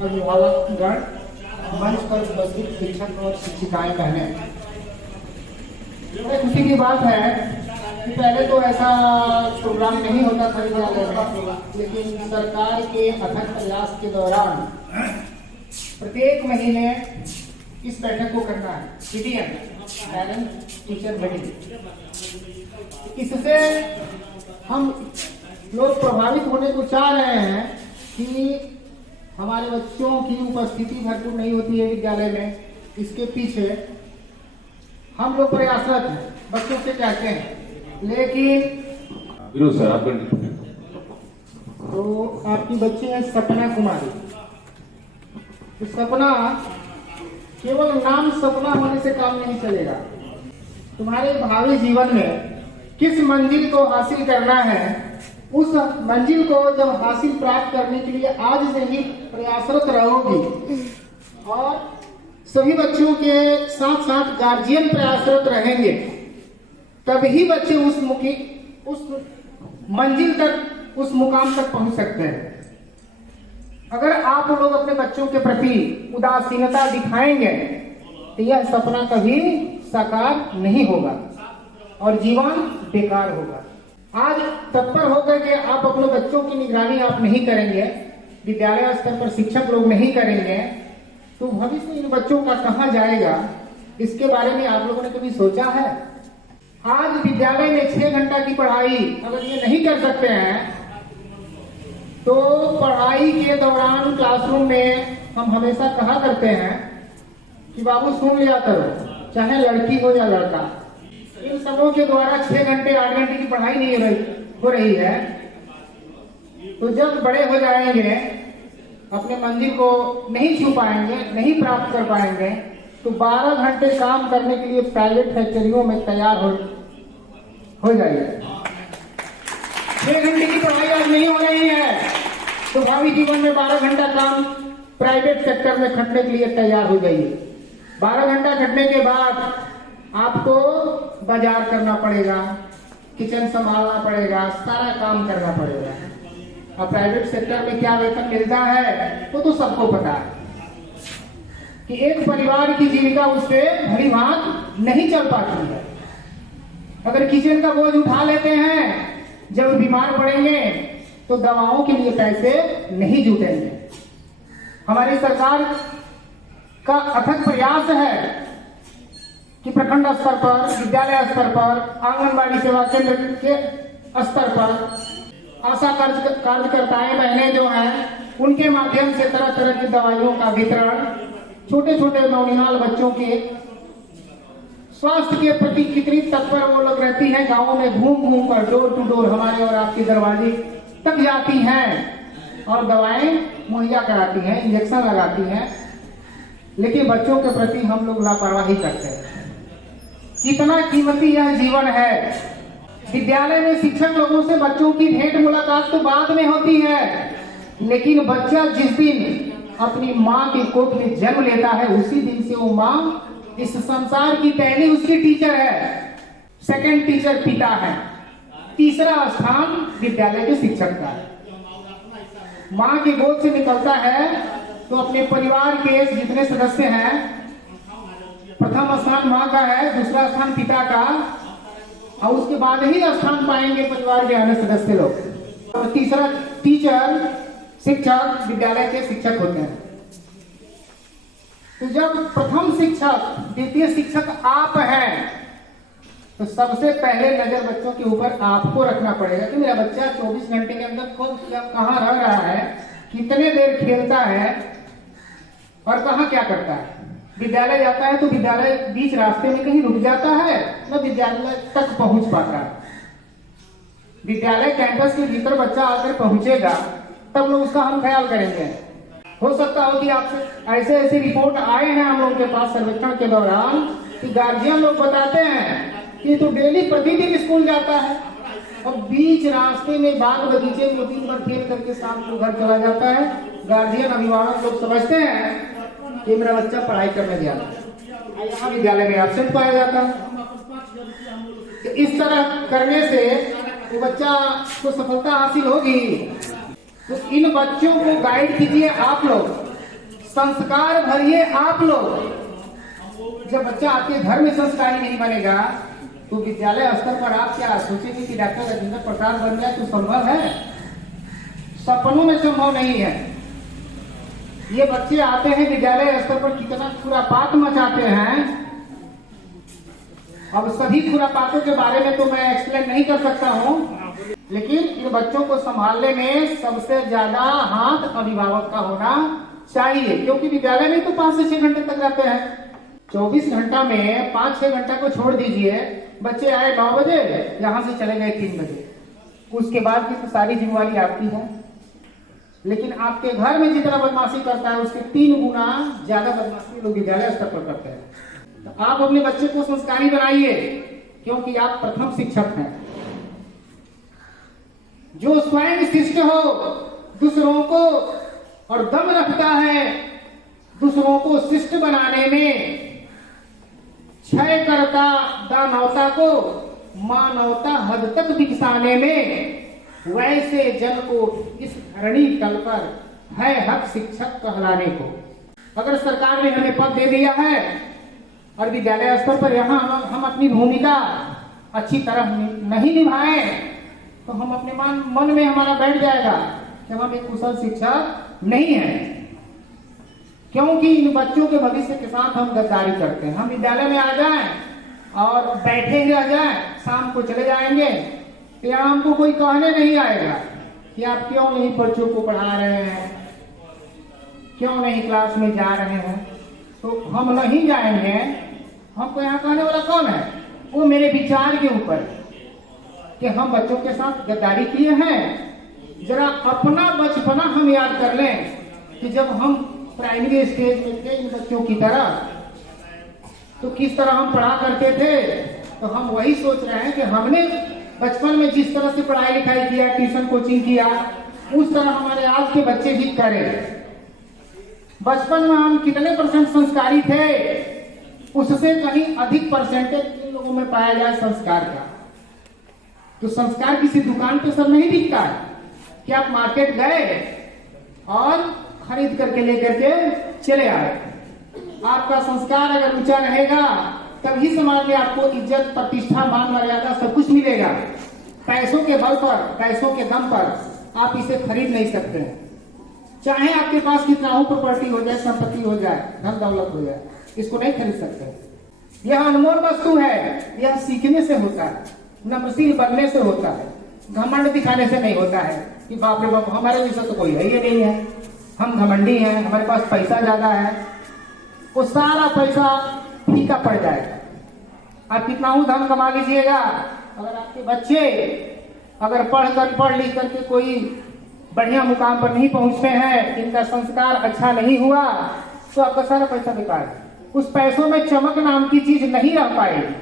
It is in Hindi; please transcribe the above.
अभिभावकगण, मंच पर उपस्थित शिक्षक और शिक्षिकाएं बहनें, बड़े खुशी की बात है कि पहले तो ऐसा प्रोग्राम नहीं होता था विद्यालय में, लेकिन सरकार के अथक प्रयास के दौरान प्रत्येक महीने इस बैठक को करना है, पीटीएम पेरेंट टीचर मीटिंग। इससे हम लोग प्रभावित होने को चाह रहे हैं कि हमारे बच्चों की उपस्थिति भरपूर नहीं होती है विद्यालय में। इसके पीछे हम लोग प्रयासरत हैं, बच्चों से कहते हैं, लेकिन विरोध सर आप तो आपकी बच्ची है सपना कुमारी। तो सपना केवल नाम सपना होने से काम नहीं चलेगा। तुम्हारे भावी जीवन में किस मंजिल को हासिल करना है, उस मंजिल को जब हासिल प्राप्त करने के लिए आज से ही प्रयासरत रहोगी और सभी बच्चों के साथ साथ गार्जियन प्रयासरत रहेंगे, तभी बच्चे उस मंजिल तक, उस मुकाम तक पहुंच सकते हैं। अगर आप लोग अपने बच्चों के प्रति उदासीनता दिखाएंगे तो यह सपना कभी साकार नहीं होगा और जीवन बेकार होगा। आज तत्पर होकर के आप अपने बच्चों की निगरानी आप नहीं करेंगे, विद्यालय स्तर पर शिक्षक लोग नहीं करेंगे, तो भविष्य इन बच्चों का कहाँ जाएगा, इसके बारे में आप लोगों ने कभी सोचा है? आज विद्यालय में 6 घंटा की पढ़ाई अगर ये नहीं कर सकते हैं तो पढ़ाई के दौरान क्लासरूम में हम हमेशा कहा करते हैं कि बाबू सुन लिया करो, चाहे लड़की हो या लड़का। इन सबों के द्वारा 6 घंटे 8 घंटे की पढ़ाई नहीं हो रही है, तो जब बड़े हो जाएंगे अपने मंजिल को नहीं छू पाएंगे, नहीं प्राप्त कर पाएंगे, तो 12 घंटे काम करने के लिए प्राइवेट फैक्ट्रियों में तैयार हो जाइए। 6 घंटे की पढ़ाई आज नहीं हो रही है तो भावी जीवन में 12 घंटा काम प्राइवेट सेक्टर में खटने के लिए तैयार हो जाइए। 12 घंटा खटने के बाद आपको बाजार करना पड़ेगा, किचन संभालना पड़ेगा, सारा काम करना पड़ेगा। और प्राइवेट सेक्टर में क्या वेतन मिलता है तो सबको पता है कि एक परिवार की जीविका उससे भली भांत नहीं चल पाती है। अगर किचन का बोझ उठा लेते हैं, जब बीमार पड़ेंगे तो दवाओं के लिए पैसे नहीं जुटेंगे। हमारी सरकार का अथक प्रयास है कि प्रखंड स्तर पर, विद्यालय स्तर पर, आंगनबाड़ी सेवा केंद्र के स्तर पर आशा कार्यकर्ताएं बहनें जो हैं, उनके माध्यम से तरह तरह की दवाइयों का वितरण, छोटे छोटे नवनिहाल बच्चों के स्वास्थ्य के प्रति कितनी तत्पर वो लोग रहती हैं, गांवों में घूम घूम कर डोर टू डोर हमारे और आपके दरवाजे तक जाती हैं और दवाएं मुहैया कराती हैं, इंजेक्शन लगाती हैं, लेकिन बच्चों के प्रति हम लोग लापरवाही करते हैं। कितना कीमती यह जीवन है। विद्यालय में शिक्षक लोगों से बच्चों की भेंट मुलाकात तो बाद में होती है, लेकिन बच्चा जिस दिन अपनी माँ के कोख में जन्म लेता है, उसी दिन से वो माँ इस संसार की पहली उसकी टीचर है, सेकंड टीचर पिता है, तीसरा स्थान विद्यालय के शिक्षक का है। माँ के गोद से निकलता है तो अपने परिवार के जितने सदस्य हैं, प्रथम स्थान माँ का है, दूसरा स्थान पिता का, और उसके बाद ही स्थान पाएंगे परिवार के अन्य सदस्य लोग, और तीसरा टीचर शिक्षक विद्यालय के शिक्षक होते हैं। तो जब प्रथम शिक्षक, द्वितीय शिक्षक आप हैं, तो सबसे पहले नजर बच्चों के ऊपर आपको रखना पड़ेगा कि मेरा बच्चा 24 घंटे के अंदर कहाँ रह रहा है, कितने देर खेलता है और कहाँ क्या करता है। विद्यालय जाता है तो विद्यालय बीच रास्ते में कहीं रुक जाता है, न विद्यालय तक पहुंच पाता है। विद्यालय कैंपस के भीतर बच्चा आकर पहुंचेगा तब लोग उसका हम ख्याल करेंगे। हो सकता हो कि आपसे ऐसे रिपोर्ट आए हैं हम लोगों के पास सर्वेक्षण के दौरान कि गार्जियन लोग बताते हैं कि तो डेली प्रतिदिन स्कूल जाता है और बीच रास्ते में बाग बगीचे में दिन भर खेल करके शाम को घर चला जाता है। गार्जियन अभिभावक लोग समझते हैं कि मेरा बच्चा पढ़ाई करने गया था, यहाँ विद्यालय में एब्सेंट पाया जाता है। तो इस तरह करने से वो बच्चा को सफलता हासिल होगी तो इन बच्चों को गाइड कीजिए आप लोग, संस्कार भरिए आप लोग। जब बच्चा आपके घर में संस्कारी नहीं बनेगा तो विद्यालय स्तर पर आप क्या सोचेंगे कि डॉक्टर राजेंद्र प्रसाद बन जाए तो संभव है? सपनों में संभव नहीं है। ये बच्चे आते हैं विद्यालय स्तर पर कितना खुरापात मचाते हैं। अब सभी खुरापातों के बारे में तो मैं एक्सप्लेन नहीं कर सकता हूँ, लेकिन इन बच्चों को संभालने में सबसे ज्यादा हाथ अभिभावक का होना चाहिए, क्योंकि विद्यालय में तो 5 से 6 घंटे तक रहते हैं। 24 घंटा में 5-6 घंटा को छोड़ दीजिए, बच्चे आए 9 बजे, यहाँ से चले गए 3 बजे, उसके बाद की तो सारी जिम्मेवारी आपकी है। लेकिन आपके घर में जितना बदमाशी करता है उसके 3 गुना ज्यादा बदमाशी लोग विद्यालय स्तर पर करते हैं। तो आप अपने बच्चे को संस्कारी बनाइए, क्योंकि आप प्रथम शिक्षक हैं। जो स्वयं शिष्ट हो, दूसरों को और दम रखता है दूसरों को शिष्ट बनाने में, क्षय करता दानवता को मानवता हद तक दिखाने में, वैसे जन को इस धरणी तल पर है हक शिक्षक कहलाने को। अगर सरकार ने हमें पद दे दिया है और विद्यालय स्तर पर यहाँ हम अपनी भूमिका अच्छी तरह नहीं निभाए तो हम अपने मन में हमारा बैठ जाएगा कि हम एक कुशल शिक्षक नहीं है, क्योंकि इन बच्चों के भविष्य के साथ हम गद्दारी करते हैं। हम विद्यालय में आ जाएं और बैठे ही रह जाएं, शाम को चले जाएंगे, या हमको कोई कहने नहीं आएगा कि आप क्यों नहीं बच्चों को पढ़ा रहे हैं, क्यों नहीं क्लास में जा रहे हैं। तो हम नहीं जाएंगे, हमको यहाँ कहने वाला कौन है? वो मेरे विचार के ऊपर कि हम बच्चों के साथ गद्दारी किए हैं। जरा अपना बचपना हम याद कर लें कि जब हम प्राइमरी स्टेज में थे इन बच्चों की तरह, तो किस तरह हम पढ़ा करते थे। तो हम वही सोच रहे हैं कि हमने बचपन में जिस तरह से पढ़ाई लिखाई किया, ट्यूशन कोचिंग किया, उस तरह हमारे आज के बच्चे भी करें। बचपन में हम कितने परसेंट संस्कारी थे, उससे कहीं अधिक परसेंटेज इन लोगों में पाया जाए संस्कार का। तो संस्कार किसी दुकान पे सर नहीं दिखता है कि आप मार्केट गए और खरीद करके लेकर के चले आए। आपका संस्कार अगर ऊंचा रहेगा तभी समाज में आपको इज्जत, प्रतिष्ठा, मान मर्यादा सब कुछ मिलेगा। पैसों के बल पर, पैसों के दम पर आप इसे खरीद नहीं सकते। चाहे आपके पास कितना हो प्रॉपर्टी हो जाए, संपत्ति हो जाए, धन दौलत हो जाए, इसको नहीं खरीद सकते। यह अनमोल वस्तु है, यह सीखने से होता है, नम्रशील बनने से होता है, घमंड दिखाने से नहीं होता है कि बाप रे बाप हमारे जैसा तो कोई है ही नहीं है, हम घमंडी हैं, हमारे पास पैसा ज्यादा है। वो सारा पैसा फीका पड़ जाएगा। आप कितना ही धन कमा लीजिएगा, अगर आपके बच्चे अगर पढ़ लिख करके कोई बढ़िया मुकाम पर नहीं पहुंचते हैं, इनका संस्कार अच्छा नहीं हुआ, तो आपका सारा पैसा बेकार है। उस पैसों में चमक नाम की चीज नहीं रह पाएगी।